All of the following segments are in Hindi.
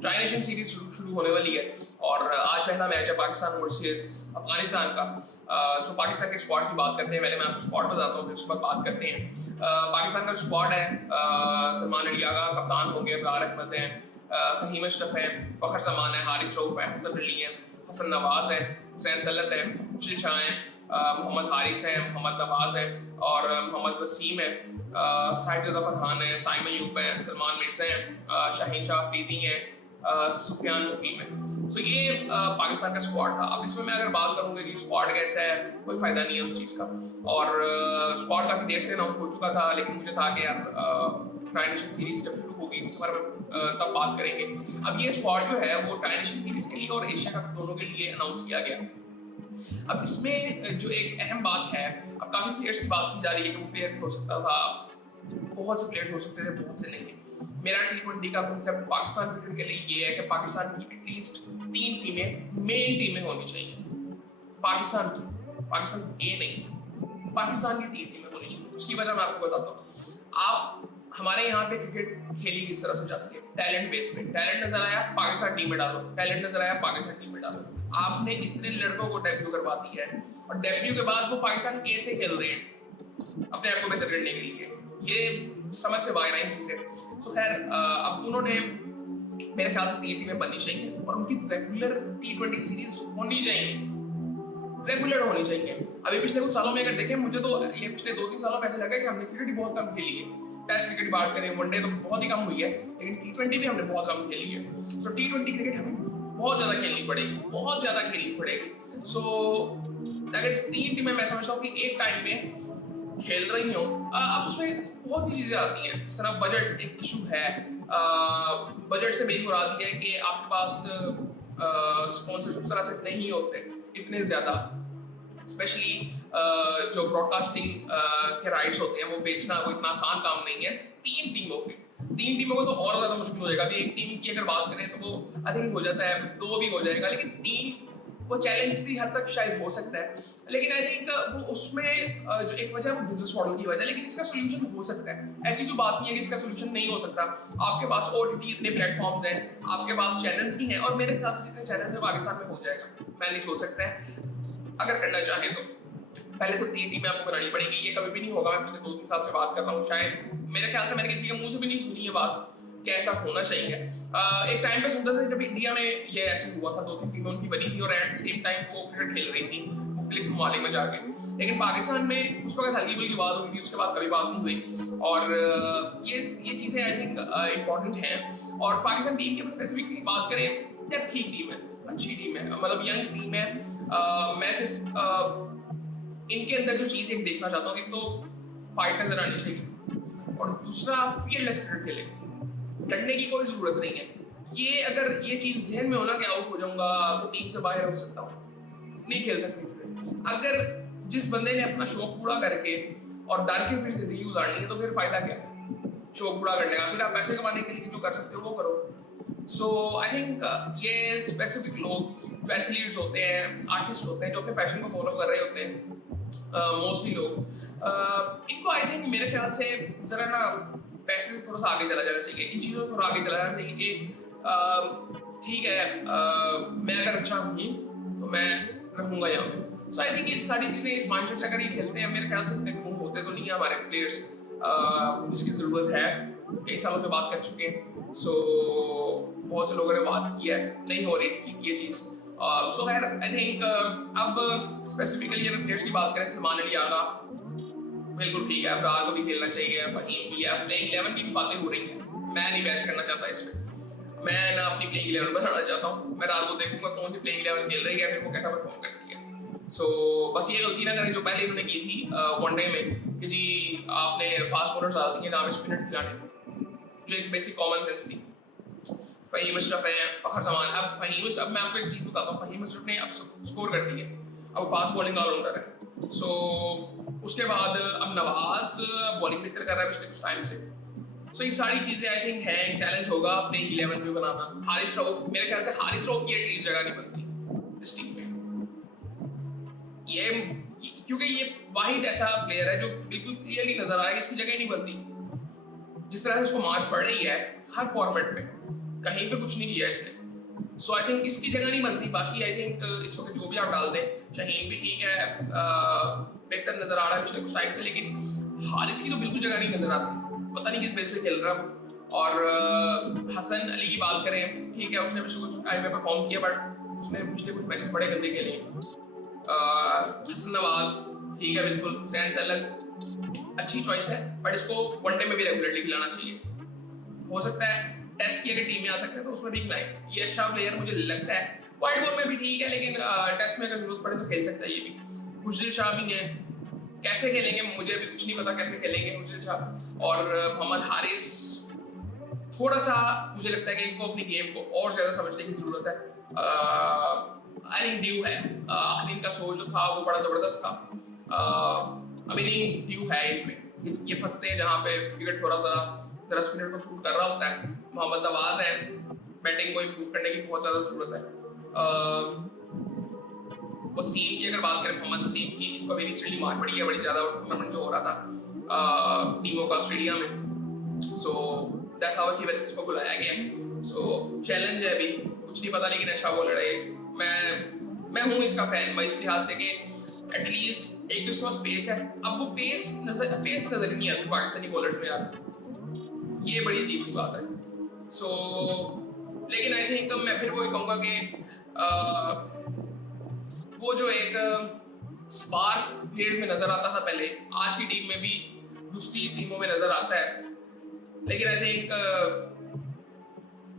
ट्राई नेशन सीरीज शुरू होने वाली है और आज पहला मैच है पाकिस्तान वर्सेस अफगानिस्तान का। सो पाकिस्तान के स्क्वाड की बात करते हैं। पहले मैं आपको स्क्वाड बताता हूँ, फिर उसके बाद बात करते हैं। पाकिस्तान का स्क्वाड है, सलमान अली आगा कप्तान होंगे, अब्रार अहमद हैं, फहीम अशरफ है, फ़खर जमान है, हारिस रऊफ है, हसन अली है, हसन नवाज है, हुसैन तलत है, मुशीर शाह है, मोहम्मद हारिस है, मोहम्मद नवाज है और मोहम्मद वसीम है, साहिद फरहान है, साइम अयूब है, सलमान मिर्जा है, शाहीन शाह अफरीदी है, सुफियान मुकीम है। सो ये पाकिस्तान का स्क्वाड था। अब इसमें मैं अगर बात करूँगा कि स्क्वाड कैसा है, कोई फायदा नहीं है उस चीज़ का। और स्क्वाड काफ़ी देर से अनाउंस हो चुका था, लेकिन मुझे था कि यार ट्राई नेशन सीरीज जब शुरू होगी उसके बारे में तब बात करेंगे। अब ये स्क्वाड जो है वो ट्राई नेशन सीरीज के लिए और एशिया कप दोनों के लिए अनाउंस किया गया। अब इसमें जो एक अहम बात है, अब काफ़ी प्लेयर्स की बात की जा रही है कि वो प्लेयर हो सकता था, बहुत से प्लेयर्स हो सकते थे, बहुत से नहीं। मेरा T20 का कंसेप्ट पाकिस्तान क्रिकेट के लिए ये है कि पाकिस्तान की एटलीस्ट 3 टीमें मेन टीमें होनी चाहिए। पाकिस्तान ए नहीं, पाकिस्तान की 3 टीमें होनी चाहिए। उसकी वजह मैं आपको बताता हूँ। आप हमारे यहाँ पे क्रिकेट खेली किस तरह से जाती है, टैलेंट बेस पे। टैलेंट नजर आया पाकिस्तान टीम में डालो, टैलेंट नजर आया पाकिस्तान टीम में डालो। आपने इतने लड़कों को डेब्यू करवा दिया है और डेब्यू के बाद वो पाकिस्तान ए से खेल रहे हैं अपने आप को बेहतर करने के लिए। ये समझ से बाहर आई चीजें। तो खैर अब दोनों ने मेरे ख्याल से 3 टीमें बननी चाहिए और उनकी रेगुलर T20 सीरीज होनी चाहिए, रेगुलर होनी चाहिए। अभी पिछले कुछ सालों में अगर देखें, मुझे तो ये पिछले 2-3 सालों में ऐसा लगा कि हमने क्रिकेट बहुत कम खेली है। टेस्ट क्रिकेट की बात करें, वनडे तो बहुत ही कम हुई है, लेकिन T20 भी हमने बहुत कम खेली है। सो T20 क्रिकेट हमें बहुत ज़्यादा खेलनी पड़ेगी, बहुत ज़्यादा खेलनी पड़ेगी। सो अगर 3 टीमें मैं समझता हूँ कि एक टाइम में खेल रही हो, अब उसमें बहुत सी चीज़ें आती हैं। इस तरह बजट एक इशू है। बजट से मेरी मुराद ये है कि आपके पास स्पॉन्सर उस तरह से नहीं होते इतने ज़्यादा, स्पेशली जो ब्रॉडकास्टिंग के राइट्स होते हैं वो बेचना वो इतना आसान काम नहीं है। 3 टीमों को तो और ज़्यादा मुश्किल हो जाएगा। अभी एक टीम की अगर बात करें तो वो आई थिंक हो जाता है, 2 भी हो जाएगा, लेकिन 3 वो चैलेंज किसी हद तक शायद हो सकता है। लेकिन आई थिंक वो उसमें जो एक वजह है वो बिजनेस मॉडल की वजह है, लेकिन इसका सोल्यूशन हो सकता है। ऐसी कोई बात नहीं है कि इसका सोल्यूशन नहीं हो सकता। आपके पास OTT इतने प्लेटफॉर्म्स हैं, आपके पास चैनल्स भी हैं और मेरे ख्याल से जितने चैनल्स हैं पाकिस्तान में हो जाएगा, मैनेज हो सकता है अगर करना चाहे तो। पहले तो 3 टीमें आपको बनानी पड़ेगी, ये कभी भी नहीं होगा। मैं पिछले 2-3 साल से बात कर रहा हूँ, शायद मेरे ख्याल से मैंने किसी के मुंह से भी नहीं सुनी ये बात कैसा होना चाहिए। एक टाइम पे सुनता था जब इंडिया में ये ऐसे हुआ था, 2-3 टीमें उनकी बनी थी और एट द सेम टाइम वो क्रिकेट खेल रही थी मुख्तलिफ ममालिक में जाके। लेकिन पाकिस्तान में उस वक्त हल्की फुल्की बात हुई थी, उसके बाद कभी बात नहीं हुई। और ये चीज़ें आई थिंक इम्पॉर्टेंट हैं। और पाकिस्तान टीम की स्पेसिफिकली बात करें, यार ठीक टीम है, अच्छी टीम है, मतलब यंग टीम है। मैं सिर्फ इनके अंदर जो चीज़ एक देखना चाहता हूँ, एक तो फाइट नजर आनी चाहिए और दूसरा फील्डलेस क्रिकेट खेले, लड़ने की कोई जरूरत नहीं है। ये अगर ये चीज़ जहन में होना कि आउट हो जाऊंगा तो टीम से बाहर हो सकता हूँ, नहीं खेल सकते। अगर जिस बंदे ने अपना शौक पूरा करके और डर के फिर जिंदगी गुजारनी है तो फिर फायदा क्या है शौक पूरा करने का? फिर आप पैसे कमाने के लिए जो कर सकते हो वो करो। सो आई थिंक ये स्पेसिफिक लोग जो एथलीट्स होते हैं, आर्टिस्ट होते हैं, जो अपने पैशन को फॉलो कर रहे होते हैं, मोस्टली लोग, इनको आई थिंक मेरे ख्याल से जरा ना पैसे से थोड़ा सा आगे चला जाना चाहिए, इन चीज़ों से थोड़ा आगे चला जाना चाहिए कि ठीक है, मैं अगर अच्छा हूँ तो मैं रहूँगा यहाँ पे। सो आई थिंक ये सारी चीज़ें इस माइंडसेट से अगर ये खेलते हैं, मेरे ख्याल से इतने गुम होते तो नहीं है हमारे प्लेयर्स, जिसकी ज़रूरत है। कई सालों से बात कर चुके हैं, सो बहुत से लोगों ने बात की है, नहीं हो रही ठीक ये चीज़। सो खैर आई थिंक अब स्पेसिफिकली अगर प्लेयर्स की बात करें, सलमान अली आगा बिल्कुल ठीक है, अब्रार को भी खेलना चाहिए, फहीम भी है, प्लेइंग 11 की भी बातें हो रही हैं। मैं नहीं बहस करना चाहता इसमें, मैं ना अपनी प्लेइंग 11 बनाना चाहता हूँ। मैं रात को देखूंगा कौन सी प्लेइंग 11 खेल रही है, फिर वो कैसा परफॉर्म करती है। सो बस ये गलती ना करें जो पहले इन्होंने की थी वनडे में कि जी आपने फास्ट बॉलर डाल दिए, नाम स्पिनर खिलाने, जो एक बेसिक कॉमन सेंस थी। फहीम अशरफ है, फ़खर जमान। अब मैं आपको एक चीज़ बताता हूँ, फहीम अशरफ ने अब स्कोर कर दी है, अब फास्ट बॉलिंग ऑलराउंडर है। सो उसके बाद अब नवाज बॉलिंग बेहतर कर रहा है पिछले कुछ टाइम से। सो ये सारी चीज़ें आई थिंक है, चैलेंज होगा अपने 11 में बनाना। हारिस रऊफ, मेरे ख्याल से हारिस रऊफ की एटलीस्ट जगह नहीं बनती इस टीम में, ये क्योंकि ये वाहिद ऐसा प्लेयर है जो बिल्कुल क्लियरली नजर आएगा, इसकी जगह ही नहीं बनती। जिस तरह से उसको मार पड़ रही है हर फॉर्मेट में, कहीं पे कुछ नहीं किया इसने। सो आई थिंक इसकी जगह नहीं बनती। बाकी आई थिंक इस वक्त जो भी आप डाल दें, शाहीन भी ठीक है, बेहतर नजर आ रहा है पिछले कुछ टाइम से, लेकिन हारिस की तो बिल्कुल जगह नहीं नजर आती, पता नहीं किस बेस पे खेल रहा है। और हसन अली की बात करें, ठीक है, उसने पिछले कुछ टाइम में परफॉर्म किया, बट उसने पिछले कुछ मैचेस बड़े गंदे खेले हैं। हसन नवाज ठीक है, बिल्कुल सैन तलक अच्छी चॉइस है, बट इसको वनडे में भी रेगुलरली खिलाना चाहिए। हो सकता है टेस्ट की अगर टीम में आ सकते हैं तो उसमें भी खिलाएं। ये अच्छा प्लेयर मुझे लगता है। वाइट बॉल में भी ठीक है, लेकिन टेस्ट में अगर जरूरत पड़े तो खेल सकता है ये भी। खुशदिल शाह भी ने कैसे खेलेंगे मुझे भी कुछ नहीं पता, कैसे खेलेंगे खुशदिल शाह। और मोहम्मद हारिस थोड़ा सा मुझे लगता है कि इनको अपनी गेम को और ज्यादा समझने की जरूरत है। आई थिंक ड्यू है। आखिरी इनका शो जो था वो बड़ा जबरदस्त था। अभी नहीं, ड्यू है इनमें। ये फंसते हैं जहाँ पे विकेट थोड़ा सा 10 मिनट को शूट कर रहा होता है। मोहम्मद नवाज है, बैटिंग को इम्प्रूव करने की बहुत ज़्यादा ज़रूरत है। वसीम की अगर बात करें, मोहम्मद वसीम की, इसको अभी रिसेंटली मार पड़ी है बड़ी ज़्यादा, टूर्नामेंट जो हो रहा था टीमों का ऑस्ट्रेलिया में। सो दैट्स हाउ की वजह से इसको बुलाया गया। सो चैलेंज है, अभी कुछ नहीं पता, लेकिन अच्छा बॉलर है। मैं हूँ इसका फैन इस लिहाज से कि एटलीस्ट एक तो इसके पास पेस है। अब वो पेस नजर नहीं आती पाकिस्तानी बॉलर्स में यार, ये बड़ी अजीब सी बात है। सो लेकिन आई थिंक मैं फिर वही कहूँगा कि वो जो एक स्पार्क प्लेयर्स में नजर आता था पहले, आज की टीम में भी दूसरी टीमों में नजर आता है, लेकिन आई थिंक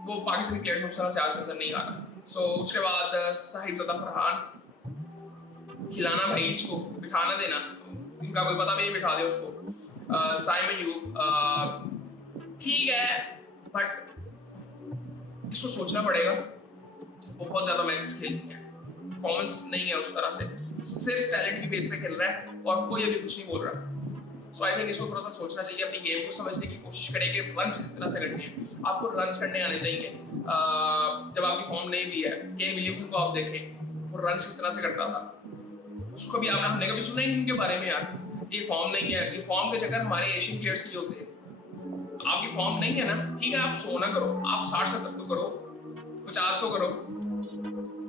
वो पाकिस्तानी प्लेयर्स में उस तरह से आज नजर नहीं आ रहा। सो उसके बाद साहिब ज़दा फरहान, खिलाना भाई इसको, बिठाना देना, इनका कोई पता नहीं, बिठा दे उसको। साइमन यूब ठीक है, बट इसको सोचना पड़ेगा, बहुत ज्यादा मैचेस खेलनी है, परफॉर्मेंस नहीं है उस तरह से, सिर्फ टैलेंट की बेस पे खेल रहा है और कोई अभी कुछ नहीं बोल रहा। सो आई थिंक इसको थोड़ा सा सोचना चाहिए, अपनी गेम को समझने की कोशिश करें कि रन्स किस तरह से करने हैं। आपको रन्स करने आने चाहिए। जब आपकी फॉर्म नहीं भी है, केन विलियमसन को आप देखें, वो रन्स किस तरह से करता था, उसको भी हमने कभी सुना ही इनके बारे में यार। ये फॉर्म नहीं है, ये फॉर्म के चक्कर हमारे एशियन प्लेयर्स की होते हैं। आपकी फॉर्म नहीं है ना, ठीक है, आप 100 ना करो, आप 60-70 तो करो, 50 तो करो।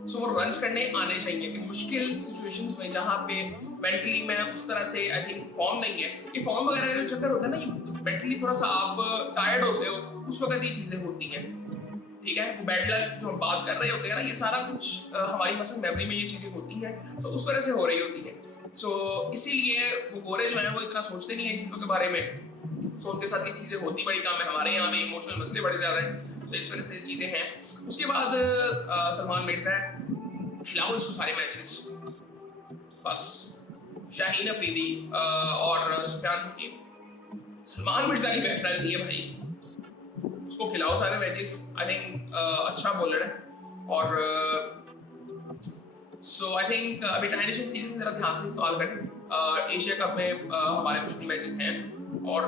सो वो रन्स करने आने चाहिए कि मुश्किल सिचुएशंस में जहाँ पे मेंटली मैं उस तरह से आई थिंक फॉर्म नहीं है, ये फॉर्म वगैरह जो चक्कर होता है ना, ये मेंटली थोड़ा सा आप टायर्ड होते हो, उस वक्त ये चीजें होती हैं। ठीक है, बैड लक जो हम बात कर रहे होते हैं ना, ये सारा कुछ हमारी मसल मेमोरी में ये चीजें होती हैं, तो उस तरह से हो रही होती है। सो इसीलिए वो गोरे जो है वो इतना सोचते नहीं है चीजों के बारे में। सो उनके साथ ये चीजें होती बड़ी कम है। हमारे यहाँ पे इमोशनल मसले बड़े ज्यादा हैं, तो इस वजह से चीजें हैं। उसके बाद सलमान मिर्जा है, खिलाओ इसको सारे मैचेस बस। शाहीन अफरीदी और सुफियान हकीम, सलमान मिर्जा की बैठ रही है भाई, उसको खिलाओ सारे मैचेस। आई थिंक अच्छा बॉलर है। और सो आई थिंक अभी ट्रांजिशन सीरीज में जरा ध्यान से इस्तेमाल करें। एशिया कप में हमारे मुश्किल मैचेस हैं, और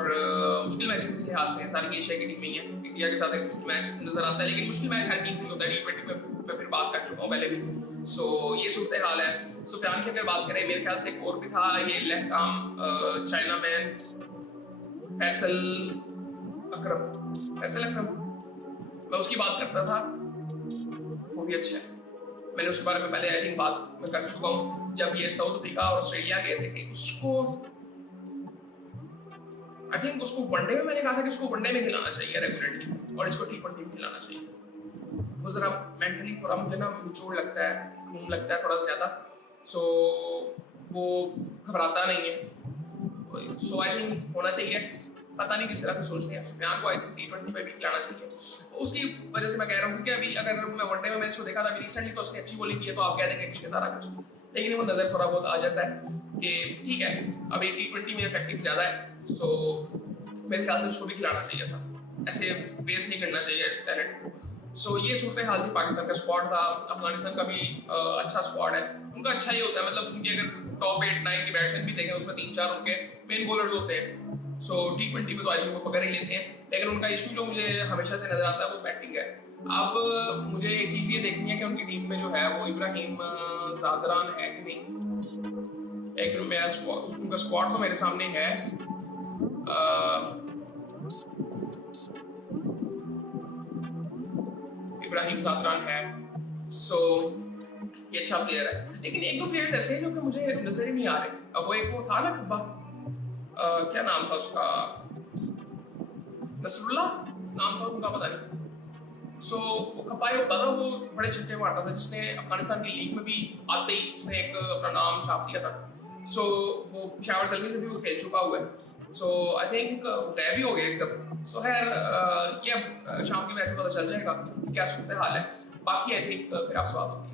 मुश्किल मैचेस इस लिहाज से सारी एशिया की टीमें हैं, इंडिया के साथ एक मुश्किल मैच नजर आता है, लेकिन मुश्किल मैच हर टीम से होता है। T20 में मैं फिर बात कर चुका हूँ पहले भी। सो ये सूरत हाल है। सुफियान की अगर बात करें, मेरे ख्याल से एक और भी था, ये left arm chinaman Faisal Akram, मैं उसकी बात करता था, वो भी अच्छा है। मैंने उसके बारे में पहले आई थिंक बात मैं कर चुका हूँ, जब ये साउथ अफ्रीका और ऑस्ट्रेलिया गए थे, कि उसको आई थिंक उसको वनडे में मैंने कहा था कि उसको वनडे में खिलाना चाहिए रेगुलरली, और इसको T20 में खिलाना चाहिए। वो जरा मेंटली थोड़ा मुझे ना मैच्योर लगता है, खून लगता है थोड़ा ज़्यादा। सो वो घबराता नहीं है। सो आई थिंक होना चाहिए, पता नहीं किस तरह से सोचते हैं। सुफियान को आई थिंक T20 में भी खिलाना चाहिए। उसकी वजह से मैं कह रहा हूँ, क्योंकि अभी अगर मैं वनडे में मैंने उसको देखा था अभी रिसेंटली, तो उसने अच्छी बॉलिंग की है, तो आप कह देंगे ठीक है सारा कुछ, लेकिन वो नज़र थोड़ा बहुत आ जाता है कि ठीक है अभी T20 में इफेक्टिव ज़्यादा है। सो मेरे ख्याल से उसको भी खिलाना चाहिए था, ऐसे वेस्ट नहीं करना चाहिए टैलेंट को। सो ये सूरत हाल थी। पाकिस्तान का स्क्वाड था, अफगानिस्तान का भी अच्छा स्क्वाड है, उनका अच्छा ही होता है, मतलब उनके अगर टॉप 8-9 के बैट्समैन भी देखें, उसमें 3-4 उनके मेन बॉलर्स होते हैं। सो T20 में तो आज वो पकड़ ही लेते हैं, लेकिन उनका इशू जो मुझे हमेशा से नजर आता है वो बैटिंग है। अब मुझे एक चीज़ ये देखनी है कि उनकी टीम में जो है वो इब्राहिम ज़ादरान है कि नहीं। एक मेरा उनका स्क्वाड तो मेरे सामने है। इब्राहिम ज़ाकरान है, सो ये अच्छा प्लेयर है। लेकिन एक दो प्लेयर्स ऐसे हैं जो कि मुझे नजर ही नहीं आ रहे। अब वो एक वो था ना कब्बा, क्या नाम था उसका, नसरुल्लाह नाम था उनका, पता नहीं। सो वो खपाई होता था, वो बड़े छक्के मारता था, जिसने अफगानिस्तान की लीग में भी आते ही उसने एक अपना नाम छाप दिया था। सो वो पेशावर सलमी से भी वो खेल चुका हुआ है। सो आई थिंक गायब ही हो गया एकदम। सो खैर ये अब शाम के मैच में पता चल जाएगा कि क्या सूरत हाल है। बाकी आई थिंक फिर आपसे बात होगी।